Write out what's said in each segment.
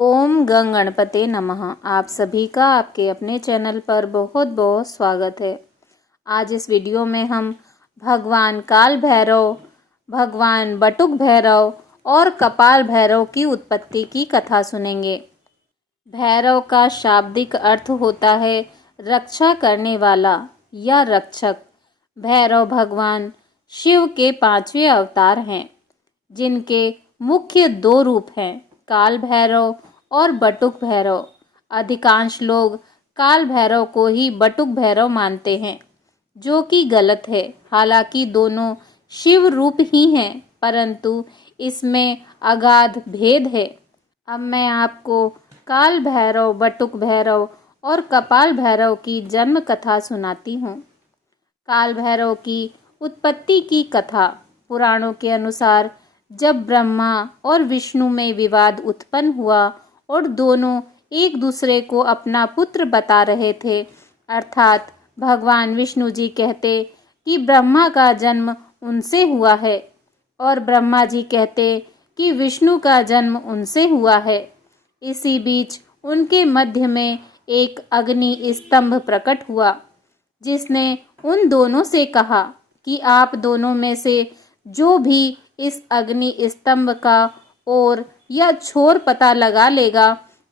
ओम गंग गणपते नमः। आप सभी का आपके अपने चैनल पर बहुत बहुत स्वागत है। आज इस वीडियो में हम भगवान काल भैरव, भगवान बटुक भैरव और कपाल भैरव की उत्पत्ति की कथा सुनेंगे। भैरव का शाब्दिक अर्थ होता है रक्षा करने वाला या रक्षक। भैरव भगवान शिव के 5वें अवतार हैं, जिनके मुख्य 2 रूप हैं, काल भैरव और बटुक भैरव। अधिकांश लोग काल भैरव को ही बटुक भैरव मानते हैं, जो कि गलत है। हालांकि दोनों शिव रूप ही हैं, परंतु इसमें अगाध भेद है। अब मैं आपको काल भैरव, बटुक भैरव और कपाल भैरव की जन्म कथा सुनाती हूँ। काल भैरव की उत्पत्ति की कथा। पुराणों के अनुसार जब ब्रह्मा और विष्णु में विवाद उत्पन्न हुआ और दोनों एक दूसरे को अपना पुत्र बता रहे थे, अर्थात भगवान विष्णु जी कहते कि ब्रह्मा का जन्म उनसे हुआ है और ब्रह्मा जी कहते कि विष्णु का जन्म उनसे हुआ है। इसी बीच उनके मध्य में एक अग्नि स्तंभ प्रकट हुआ, जिसने उन दोनों से कहा कि आप दोनों में से जो भी इस अग्नि स्तंभ का ओर या छोर पता लगा लेगा,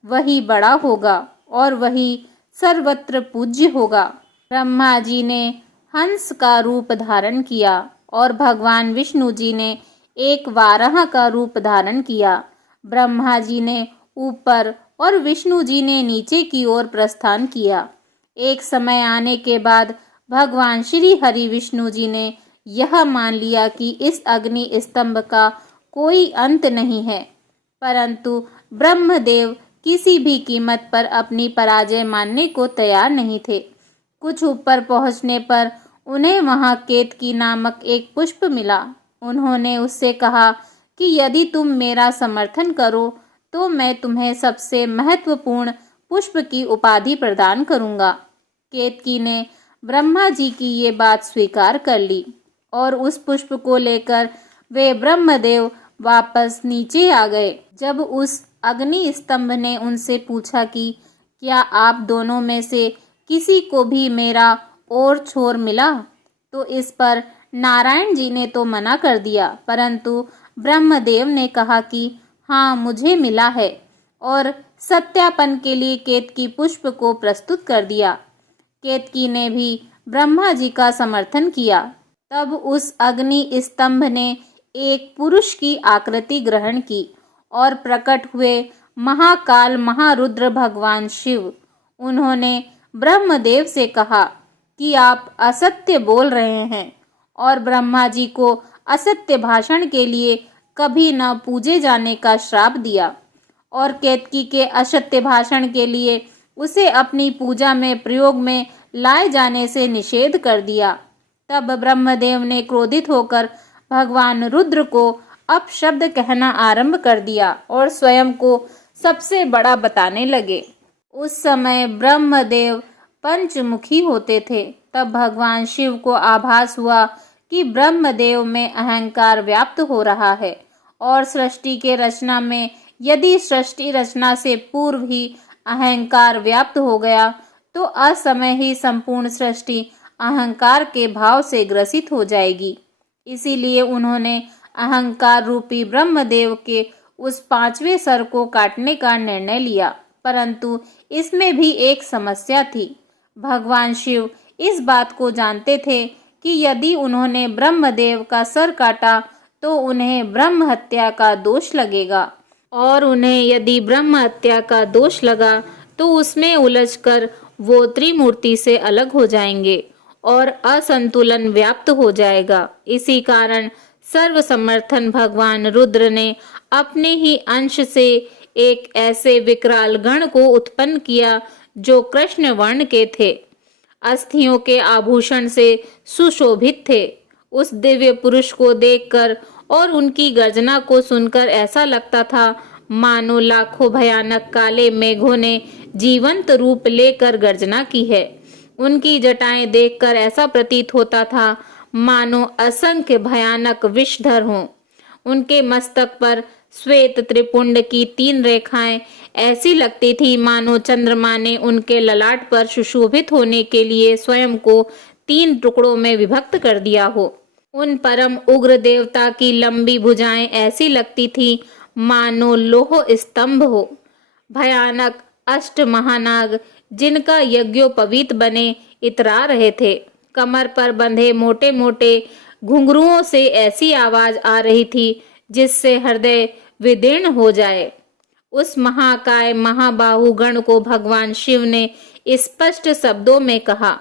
वही बड़ा होगा और वही सर्वत्र पूज्य होगा। ब्रह्मा जी ने हंस का रूप धारण किया और भगवान विष्णु जी ने एक वाराह का रूप धारण किया। ब्रह्मा जी ने ऊपर और विष्णु जी ने नीचे की ओर प्रस्थान किया। एक समय आने के बाद भगवान श्री हरि विष्णु जी ने यह मान लिया कि इस अग्नि स्तंभ का कोई अंत नहीं है, परंतु ब्रह्मदेव किसी भी कीमत पर अपनी पराजय मानने को तैयार नहीं थे। कुछ ऊपर पहुंचने पर उन्हें वहां केतकी नामक एक पुष्प मिला। उन्होंने उससे कहा कि यदि तुम मेरा समर्थन करो तो मैं तुम्हें सबसे महत्वपूर्ण पुष्प की उपाधि प्रदान करूंगा। केतकी ने ब्रह्मा जी की ये बात स्वीकार कर ली और उस पुष्प को लेकर वे ब्रह्मदेव वापस नीचे आ गए। जब उस अग्नि स्तंभ ने उनसे पूछा कि क्या आप दोनों में से किसी को भी मेरा और छोर मिला, तो इस पर नारायण जी ने तो मना कर दिया, परंतु ब्रह्मदेव ने कहा कि हाँ, मुझे मिला है और सत्यापन के लिए केतकी पुष्प को प्रस्तुत कर दिया। केतकी ने भी ब्रह्मा जी का समर्थन किया। तब उस अग्नि स्तंभ ने एक पुरुष की आकृति ग्रहण की और प्रकट हुए महाकाल महारुद्र भगवान शिव। उन्होंने ब्रह्मदेव से कहा कि आप असत्य बोल रहे हैं और ब्रह्मा जी को असत्य भाषण के लिए कभी न पूजे जाने का श्राप दिया और केतकी के असत्य भाषण के लिए उसे अपनी पूजा में प्रयोग में लाए जाने से निषेध कर दिया। तब ब्रह्मदेव ने क्रोधित होकर भगवान रुद्र को अपशब्द कहना आरंभ कर दिया और स्वयं को सबसे बड़ा बताने लगे। उस समय ब्रह्मदेव पंचमुखी होते थे। तब भगवान शिव को आभास हुआ कि ब्रह्मदेव में अहंकार व्याप्त हो रहा है और सृष्टि के रचना में यदि सृष्टि रचना से पूर्व ही अहंकार व्याप्त हो गया तो असमय ही संपूर्ण सृष्टि अहंकार के भाव से ग्रसित हो जाएगी। इसीलिए उन्होंने अहंकार रूपी ब्रह्मदेव के उस 5वें सर को काटने का निर्णय लिया, परंतु इसमें भी एक समस्या थी। भगवान शिव इस बात को जानते थे कि यदि उन्होंने ब्रह्मदेव का सर काटा तो उन्हें ब्रह्म हत्या का दोष लगेगा और उन्हें यदि ब्रह्म हत्या का दोष लगा तो उसमें उलझकर वो त्रिमूर्ति से अलग हो जाएंगे और असंतुलन व्याप्त हो जाएगा। इसी कारण सर्वसमर्थन भगवान रुद्र ने अपने ही अंश से एक ऐसे विकराल गण को उत्पन्न किया जो कृष्ण वर्ण के थे, अस्थियों के आभूषण से सुशोभित थे। उस दिव्य पुरुष को देखकर और उनकी गर्जना को सुनकर ऐसा लगता था मानो लाखों भयानक काले मेघों ने जीवंत रूप लेकर गर्जना की है। उनकी जटाएं देखकर ऐसा प्रतीत होता था मानो असंख्य भयानक विषधर हों। उनके मस्तक पर श्वेत त्रिपुंड की 3 रेखाएं ऐसी लगती थी मानो चंद्रमा ने उनके ललाट पर सुशोभित होने के लिए स्वयं को 3 टुकड़ों में विभक्त कर दिया हो। उन परम उग्र देवता की लंबी भुजाएं ऐसी लगती थी मानो लोह स्तंभ हो। भयानक अष्ट महानाग जिनका यज्ञोपवीत बने इतरा रहे थे। कमर पर बंधे मोटे मोटे घुंघरुओं से ऐसी आवाज आ रही थी जिससे हृदय विदीर्ण हो जाए। उस महाकाय महाबाहु गण को भगवान शिव ने स्पष्ट शब्दों में कहा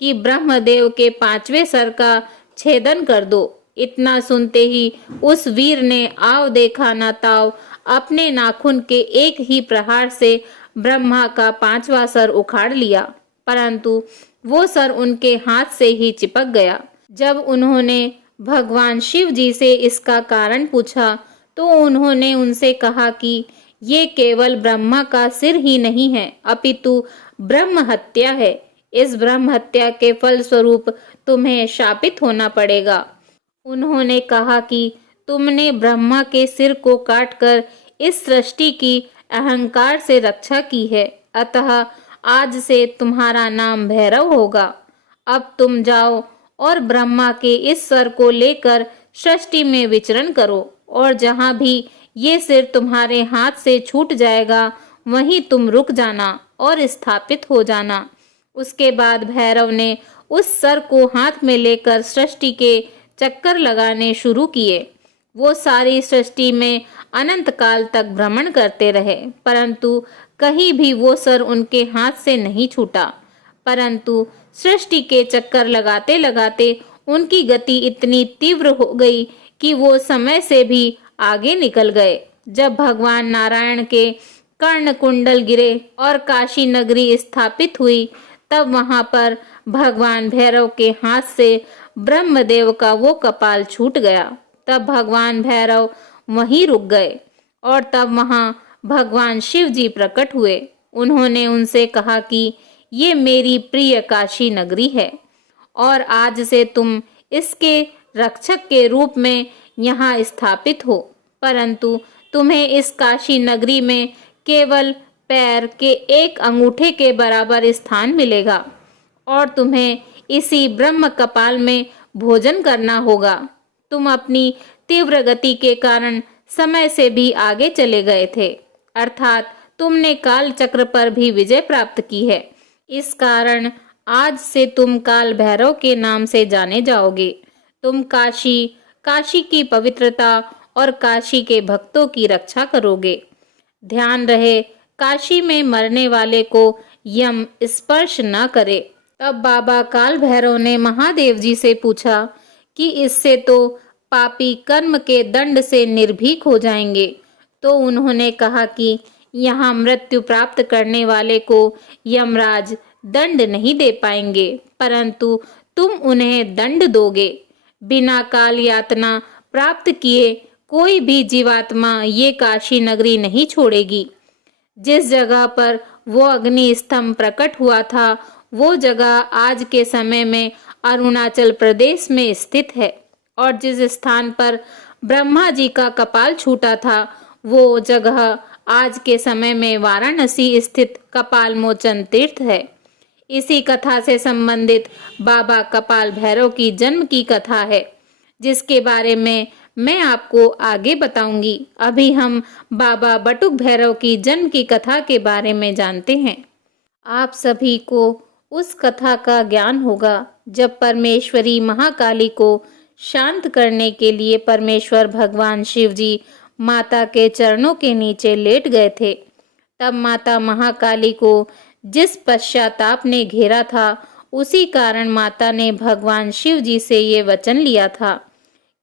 कि ब्रह्मदेव के 5वें सर का छेदन कर दो। इतना सुनते ही उस वीर ने आव देखा ना ताव अपने नाखून के एक ही प्रहार से ब्रह्मा का 5वां सर उखाड़ लिया, परंतु वो सर उनके हाथ से ही चिपक गया। जब उन्होंने भगवान शिव जी से इसका कारण पूछा तो उन्होंने उनसे कहा कि ये केवल ब्रह्मा का सिर ही नहीं है अपितु ब्रह्म हत्या है। इस ब्रह्म हत्या के फल स्वरूप तुम्हें शापित होना पड़ेगा। उन्होंने कहा कि तुमने ब्रह्मा के सिर को काटकर इस सृष्टि की अहंकार से रक्षा की है, अतः आज से तुम्हारा नाम भैरव होगा। अब तुम जाओ और ब्रह्मा के इस सर को लेकर सृष्टि में विचरण करो और जहां भी ये सिर तुम्हारे हाथ से छूट जाएगा वहीं तुम रुक जाना और स्थापित हो जाना। उसके बाद भैरव ने उस सर को हाथ में लेकर सृष्टि के चक्कर लगाने शुरू किए। वो सारी सृष्टि में अनंत काल तक भ्रमण करते रहे, परंतु कहीं भी वो सर उनके हाथ से नहीं छूटा। परंतु सृष्टि के चक्कर लगाते लगाते उनकी गति इतनी तीव्र हो गई कि वो समय से भी आगे निकल गए। जब भगवान नारायण के कर्ण कुंडल गिरे और काशी नगरी स्थापित हुई, तब वहां पर भगवान भैरव के हाथ से ब्रह्मदेव का वो कपाल छूट गया। तब भगवान भैरव वहीं रुक गए और तब वहां भगवान शिव जी प्रकट हुए। उन्होंने उनसे कहा कि ये मेरी प्रिय काशी नगरी है और आज से तुम इसके रक्षक के रूप में यहाँ स्थापित हो, परंतु तुम्हें इस काशी नगरी में केवल पैर के एक अंगूठे के बराबर स्थान मिलेगा और तुम्हें इसी ब्रह्म कपाल में भोजन करना होगा। तुम अपनी तीव्र गति के कारण समय से भी आगे चले गए थे, अर्थात तुमने काल चक्र पर भी विजय प्राप्त की है। इस कारण आज से तुम काल भैरव के नाम से जाने जाओगे। तुम काशी की पवित्रता और काशी के भक्तों की रक्षा करोगे। ध्यान रहे, काशी में मरने वाले को यम स्पर्श न करे। तब बाबा काल भैरव ने महादेव जी से पूछा कि इससे तो पापी कर्म के दंड से निर्भीक हो जाएंगे। तो उन्होंने कहा कि यहाँ मृत्यु प्राप्त करने वाले को यमराज दंड नहीं दे पाएंगे, परंतु तुम उन्हें दंड दोगे। बिना काल यातना प्राप्त किए कोई भी जीवात्मा ये काशी नगरी नहीं छोड़ेगी। जिस जगह पर वो अग्नि स्तंभ प्रकट हुआ था, वो जगह आज के समय में अरुणाचल प्रदेश में स्थित है और जिस स्थान पर ब्रह्मा जी का कपाल छूटा था, वो जगह आज के समय में वाराणसी स्थित कपाल मोचन तीर्थ है। इसी कथा से संबंधित बाबा कपाल भैरव की जन्म की कथा है, जिसके बारे में मैं आपको आगे बताऊंगी। अभी हम बाबा बटुक भैरव की जन्म की कथा के बारे में जानते हैं। आप सभी को उस कथा का ज्ञान होगा जब परमेश्वरी महाकाली को शांत करने के लिए परमेश्वर भगवान शिव जी माता के चरणों के नीचे लेट गए थे। तब माता महाकाली को जिस पश्चाताप ने घेरा था, उसी कारण माता ने भगवान शिव जी से ये वचन लिया था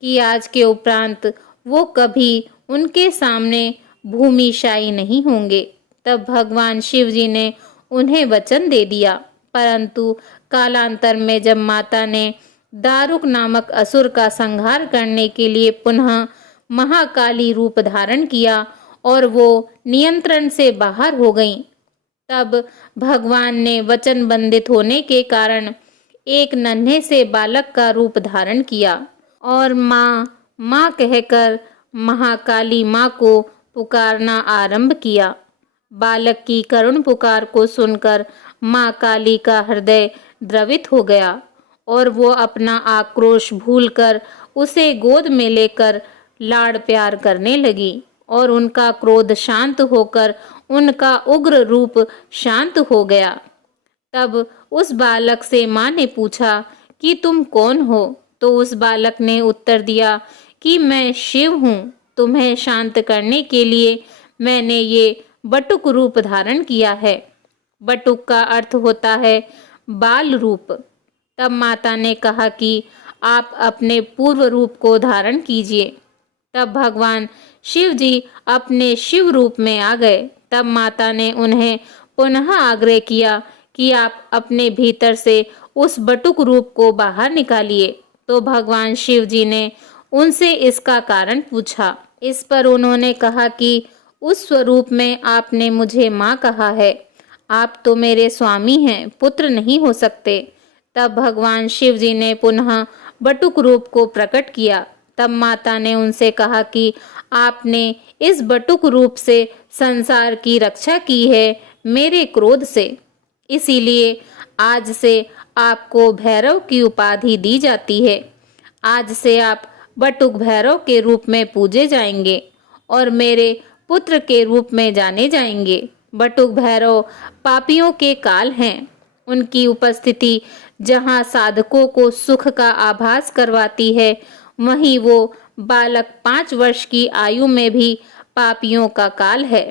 कि आज के उपरांत वो कभी उनके सामने भूमिशायी नहीं होंगे। तब भगवान शिव जी ने उन्हें वचन दे दिया, परंतु कालांतर में जब माता ने दारुक नामक असुर का संहार करने के लिए पुनः महाकाली रूप धारण किया और वो नियंत्रण से बाहर हो गईं, तब भगवान ने वचन बंदित होने के कारण एक नन्हे से बालक का रूप धारण किया और माँ कहकर महाकाली माँ को पुकारना आरंभ किया। बालक की करुण पुकार को सुनकर माँ काली का हृदय द्रवित हो गया और वो अपना आक्रोश भूलकर उसे गोद में लेकर लाड़ प्यार करने लगी और उनका क्रोध शांत होकर उनका उग्र रूप शांत हो गया। तब उस बालक से माँ ने पूछा कि तुम कौन हो? तो उस बालक ने उत्तर दिया कि मैं शिव हूँ। तुम्हें शांत करने के लिए मैंने ये बटुक रूप धारण किया है। बटुक का अर्थ होता है बाल रूप। तब माता ने कहा कि आप अपने पूर्व रूप को धारण कीजिए। तब भगवान शिव जी अपने शिव रूप में आ गए। तब माता ने उन्हें पुनः आग्रह किया कि आप अपने भीतर से उस बटुक रूप को बाहर निकालिए। तो भगवान शिव जी ने उनसे इसका कारण पूछा। इस पर उन्होंने कहा कि उस स्वरूप में आपने मुझे माँ कहा है, आप तो मेरे स्वामी हैं, पुत्र नहीं हो सकते। तब भगवान शिव जी ने पुनः बटुक रूप को प्रकट किया। तब माता ने उनसे कहा कि आपने इस बटुक रूप से संसार की रक्षा की है मेरे क्रोध से, इसीलिए आज से आपको भैरव की उपाधि दी जाती है। आज से आप बटुक भैरव के रूप में पूजे जाएंगे और मेरे पुत्र के रूप में जाने जाएंगे। बटुक भैरव पापियों के काल हैं। उनकी उपस्थिति जहाँ साधकों को सुख का आभास करवाती है, वहीं वो बालक 5 वर्ष की आयु में भी पापियों का काल है।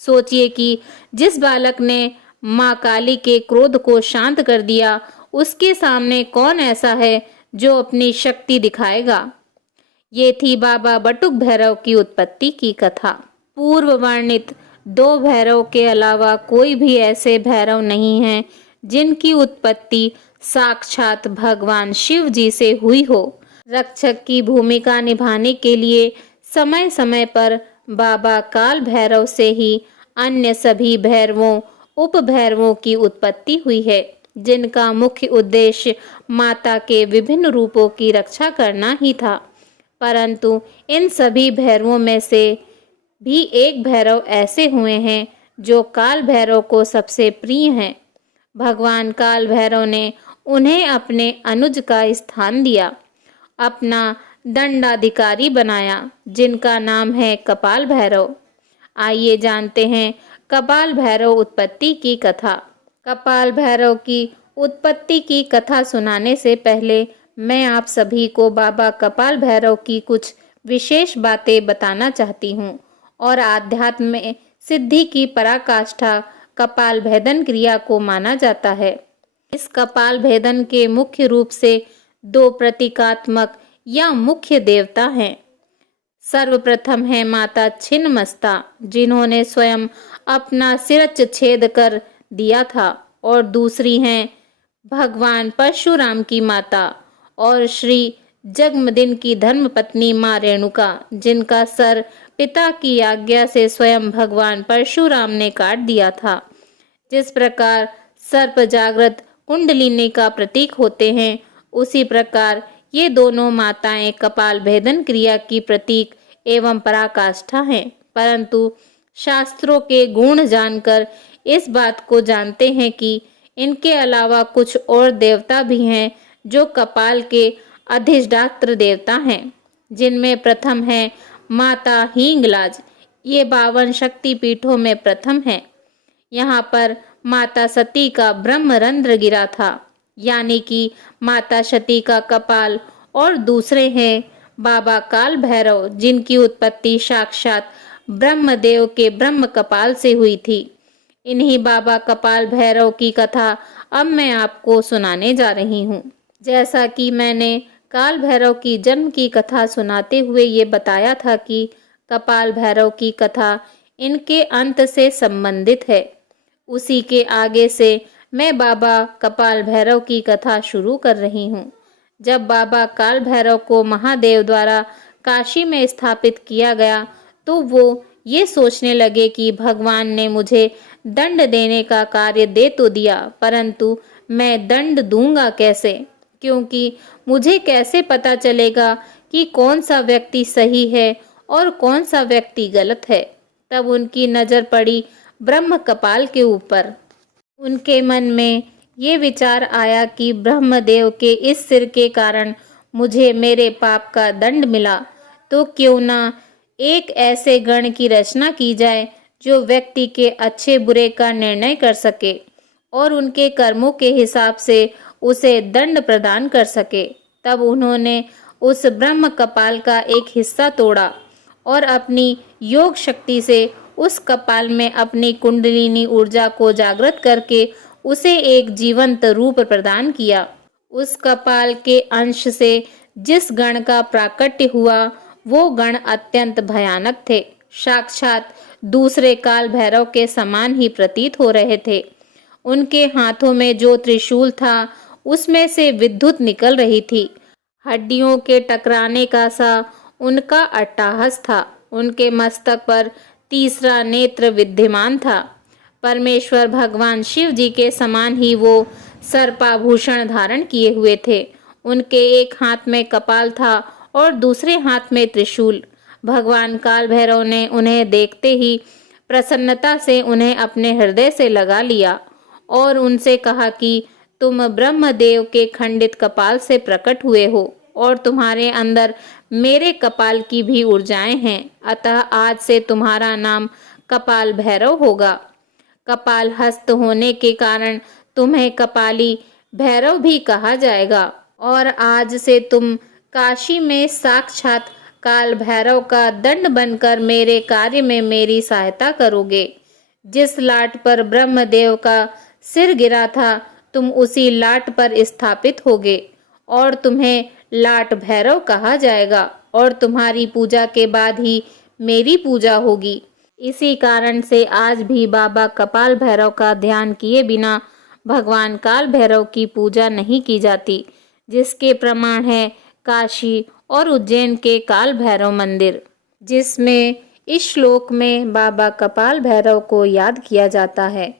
सोचिए कि जिस बालक ने माँ काली के क्रोध को शांत कर दिया, उसके सामने कौन ऐसा है जो अपनी शक्ति दिखाएगा। ये थी बाबा बटुक भैरव की उत्पत्ति की कथा। पूर्व वर्णित 2 भैरव के अलावा कोई भी ऐसे भैरव नहीं हैं जिनकी उत्पत्ति साक्षात भगवान शिव जी से हुई हो। रक्षक की भूमिका निभाने के लिए समय समय पर बाबा काल भैरव से ही अन्य सभी भैरवों उप भैरवों की उत्पत्ति हुई है, जिनका मुख्य उद्देश्य माता के विभिन्न रूपों की रक्षा करना ही था। परंतु इन सभी भैरवों में से भी एक भैरव ऐसे हुए हैं जो काल भैरव को सबसे प्रिय हैं। भगवान काल भैरव ने उन्हें अपने अनुज का स्थान दिया, अपना दंडाधिकारी बनाया, जिनका नाम है कपाल भैरव। आइए जानते हैं कपाल भैरव उत्पत्ति की कथा। कपाल भैरव की उत्पत्ति की कथा सुनाने से पहले मैं आप सभी को बाबा कपाल भैरव की कुछ विशेष बातें बताना चाहती हूँ और आध्यात्म में सिद्धि की पराकाष्ठा कपाल भेदन क्रिया को माना जाता है। इस कपाल भेदन के मुख्य रूप से 2 प्रतीकात्मक या मुख्य देवता हैं। सर्वप्रथम है माता छिन्नमस्ता, जिन्होंने स्वयं अपना सिरच्च छेद कर दिया था, और दूसरी हैं भगवान परशुराम की माता और श्री जगमदिन की धर्मपत्नी माँ रेणुका, जिनका सर पिता की आज्ञा से स्वयं भगवान परशुराम ने काट दिया था। जिस प्रकार सर्प जागृत कुंडलिनी का प्रतीक होते हैं, उसी प्रकार ये दोनों माताएं कपाल भेदन क्रिया की प्रतीक एवं पराकाष्ठा हैं। परंतु शास्त्रों के गुण जानकर इस बात को जानते हैं कि इनके अलावा कुछ और देवता भी हैं जो कपाल के अधिष्ठात्र देवता हैं, जिनमें प्रथम है माता हींगलाज। ये 52 शक्ति पीठों में प्रथम है। यहाँ पर माता सती का ब्रह्मरंध्र गिरा था, यानी कि माता सती का कपाल, और दूसरे हैं बाबा काल भैरव, जिनकी उत्पत्ति साक्षात ब्रह्मदेव के ब्रह्म कपाल से हुई थी। इन्हीं बाबा कपाल भैरव की कथा अब मैं आपको सुनाने जा रही हूँ। जैसा कि मैंने काल भैरव की जन्म की कथा सुनाते हुए ये बताया था कि कपाल भैरव की कथा इनके अंत से संबंधित है, उसी के आगे से मैं बाबा कपाल भैरव की कथा शुरू कर रही हूँ। जब बाबा काल भैरव को महादेव द्वारा काशी में स्थापित किया गया, तो वो ये सोचने लगे कि भगवान ने मुझे दंड देने का कार्य दे तो दिया, परंतु मैं दंड दूंगा कैसे, क्योंकि मुझे कैसे पता चलेगा कि कौन सा व्यक्ति सही है और कौन सा व्यक्ति गलत है। तब उनकी नज़र पड़ी ब्रह्म कपाल के ऊपर। उनके मन में ये विचार आया कि ब्रह्मदेव के इस सिर के कारण मुझे मेरे पाप का दंड मिला, तो क्यों ना एक ऐसे गण की रचना की जाए जो व्यक्ति के अच्छे बुरे का निर्णय कर सके और उनके कर्मों के हिसाब से उसे दंड प्रदान कर सके। तब उन्होंने उस ब्रह्म कपाल का एक हिस्सा तोड़ा और अपनी योग शक्ति से उस कपाल में अपनी कुंडलिनी ऊर्जा को जागृत करके उसे एक जीवंत रूप प्रदान किया। उस कपाल के अंश से जिस गण का प्राकट्य हुआ वो गण अत्यंत भयानक थे, साक्षात दूसरे काल भैरव के समान ही प्रतीत हो रहे थे। उनके हाथों में जो त्रिशूल था उसमें से विद्युत निकल रही थी। हड्डियों के टकराने का सा उनका अट्टहास था। उनके मस्तक पर तीसरा नेत्र विद्यमान था। परमेश्वर भगवान शिव जी के समान ही वो सर्पाभूषण धारण किए हुए थे। उनके एक हाथ में कपाल था और दूसरे हाथ में त्रिशूल। भगवान काल भैरव ने उन्हें देखते ही प्रसन्नता से उन्हें अपने हृदय से लगा लिया और उनसे कहा कि तुम ब्रह्मदेव के खंडित कपाल से प्रकट हुए हो और तुम्हारे अंदर मेरे कपाल की भी ऊर्जाएं हैं, अतः आज से तुम्हारा नाम कपाल भैरव होगा। कपाल हस्त होने के कारण तुम्हें कपाली भैरव भी कहा जाएगा और आज से तुम काशी में साक्षात काल भैरव का दंड बनकर मेरे कार्य में मेरी सहायता करोगे। जिस लाट पर ब्रह्मदेव का सिर गिरा था तुम उसी लाट पर स्थापित होगे और तुम्हें लाट भैरव कहा जाएगा और तुम्हारी पूजा के बाद ही मेरी पूजा होगी। इसी कारण से आज भी बाबा कपाल भैरव का ध्यान किए बिना भगवान काल भैरव की पूजा नहीं की जाती, जिसके प्रमाण है काशी और उज्जैन के काल भैरव मंदिर, जिसमें इस श्लोक में बाबा कपाल भैरव को याद किया जाता है।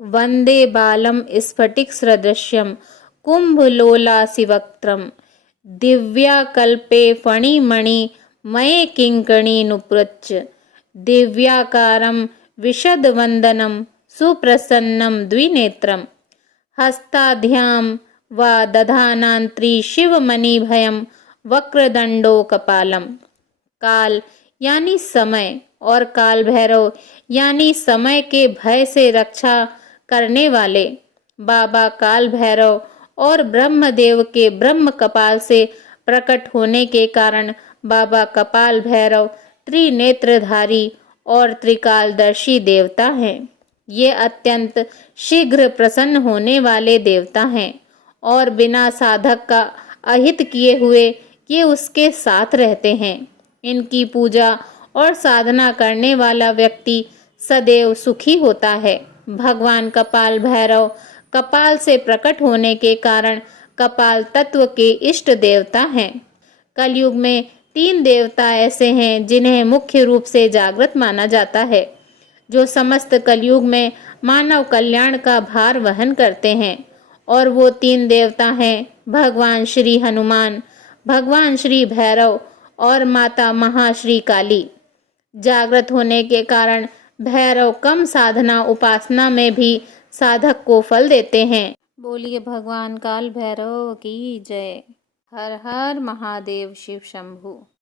वंदे बालम स्फटिक सदृश्यम कुंभलोलासिवक्त्रम दिव्याकल्पे फणिमणि मये किंकणी नुप्रच्च दिव्याकारं विशदवंदनं सुप्रसन्नं द्विनेत्रं हस्ताध्यां वा दधानांत्री शिवमणिभयं वक्रदंडो कपालम। काल यानी समय और काल भैरव यानी समय के भय से रक्षा करने वाले बाबा काल भैरव और ब्रह्मदेव के ब्रह्म कपाल से प्रकट होने के कारण बाबा कपाल भैरव त्रिनेत्रधारी और त्रिकालदर्शी देवता हैं। ये अत्यंत शीघ्र प्रसन्न होने वाले देवता हैं और बिना साधक का अहित किए हुए ये उसके साथ रहते हैं। इनकी पूजा और साधना करने वाला व्यक्ति सदैव सुखी होता है। भगवान कपाल भैरव कपाल से प्रकट होने के कारण कपाल तत्व के इष्ट देवता हैं। कलयुग में 3 देवता ऐसे हैं जिन्हें मुख्य रूप से जागृत माना जाता है, जो समस्त कलयुग में मानव कल्याण का भार वहन करते हैं, और वो 3 देवता हैं भगवान श्री हनुमान, भगवान श्री भैरव और माता महाश्री काली। जागृत होने के कारण भैरव कम साधना उपासना में भी साधक को फल देते हैं। बोलिए भगवान काल भैरव की जय। हर हर महादेव शिव शंभु।